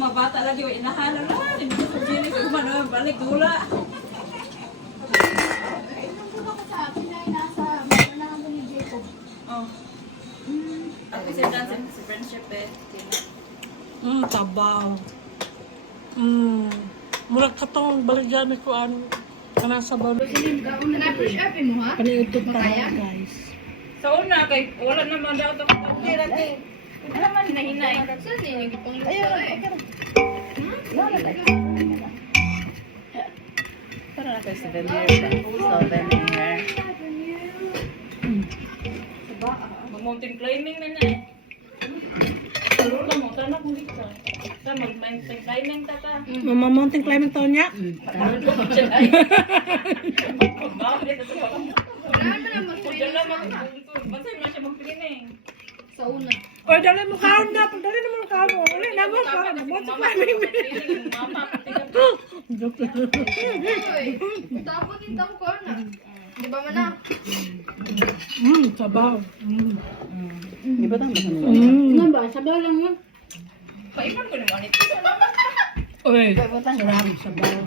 mga bata lagi, inahanan na. Hindi ko sabihin ko, ano, balik, gula. Oh. Ako si Dancing, si friendship eh. Tabaw. Murag katong baligyan ko kana sa baw. Na-push up mo ha? Kaniudtog tayo, guys. Sa una, kay wala naman daw ito. Okay, rati. Ano naman hinahinay? Saan yung nagipangluto eh? Para na kayo sa veneer ba? So, veneer. Mag-mountain climbing na na eh. Lalo lang mo, tanak mo dito. Sa mag-mountain climbing tata. Mama mountain climbing to niya. Ano ko siya ay? Bakit ito pa? Wala na lang Diyan lang mag-mountain. Bansay mo siya mag-training. sa una. O, dali mo kaon na. Pagdali naman kaon mo. Wala na mo kaon. Mountain climbing. Mama, Joke lang. Uy, tapos yung tangkor na. Di ba man na? Sabaw. Di ba tama sa nila? Ano ba? Sabaw lang mo. Paipan ko naman ito. Uy, sarap, sabaw.